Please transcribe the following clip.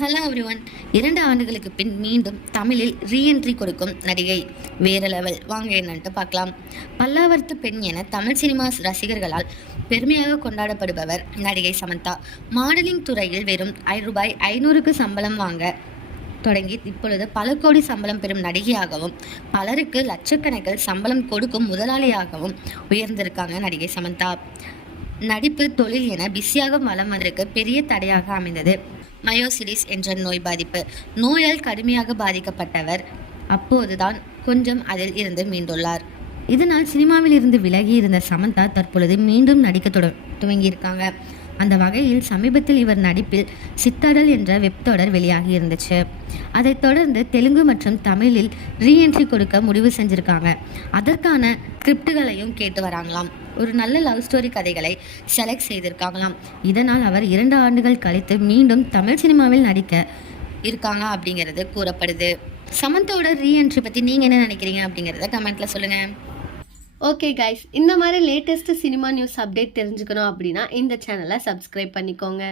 Hello everyone இரண்டு ஆண்டுகளுக்கு பின் மீண்டும் தமிழில் ரீஎன்ட்ரி கொடுக்கும் நடிகை. வேற லெவல் வாங்க என்னன்ட்டு பார்க்கலாம். பல்லாவரத்து பெண் என தமிழ் சினிமாஸ் ரசிகர்களால் பெருமையாக கொண்டாடப்படுபவர் நடிகை சமந்தா. மாடலிங் துறையில் வெறும் ரூபாய் ஐநூறுக்கு சம்பளம் வாங்க தொடங்கி இப்பொழுது பல கோடி சம்பளம் பெறும் நடிகையாகவும் பலருக்கு லட்சக்கணக்கில் சம்பளம் கொடுக்கும் முதலாளியாகவும் உயர்ந்திருக்காங்க நடிகை சமந்தா. நடிப்பு தொழில் என பிஸியாக வலம் வந்திருக்கு பெரிய தடையாக அமைந்தது. மயோசிலிஸ் என்ற நோய் பாதிப்பு. நோயால் கடுமையாக பாதிக்கப்பட்டவர் அப்போதுதான் கொஞ்சம் அதில் இருந்து மீண்டுள்ளார். இதனால் சினிமாவில் இருந்து விலகி இருந்த சமந்தா தற்பொழுது மீண்டும் நடிக்க தொட துவங்கியிருக்காங்க. அந்த வகையில் சமீபத்தில் இவர் நடிப்பில் சித்தடல் என்ற வெப் தொடர் வெளியாகி இருந்துச்சு. அதைத் தொடர்ந்து தெலுங்கு மற்றும் தமிழில் ரீஎன்ட்ரி கொடுக்க முடிவு செஞ்சுருக்காங்க. அதற்கான ஸ்கிரிப்டுகளையும் கேட்டு வராங்களாம். ஒரு நல்ல லவ் ஸ்டோரி கதைகளை செலக்ட் செய்திருக்காங்களாம். இதனால் அவர் இரண்டு ஆண்டுகள் கழித்து மீண்டும் தமிழ் சினிமாவில் நடிக்க இருக்காங்க அப்படிங்கிறது கூறப்படுது. சமந்தோட ரீஎன்ட்ரி பற்றி நீங்கள் என்ன நினைக்கிறீங்க அப்படிங்கிறத கமெண்ட்டில் சொல்லுங்கள் ஓகே கைஸ் இந்த மாதிரி லேட்டஸ்ட் சினிமா நியூஸ் அப்டேட் தெரிஞ்சுக்கணும் அப்படின்னா இந்த சேனலை சப்ஸ்கிரைப் பண்ணிக்கோங்க.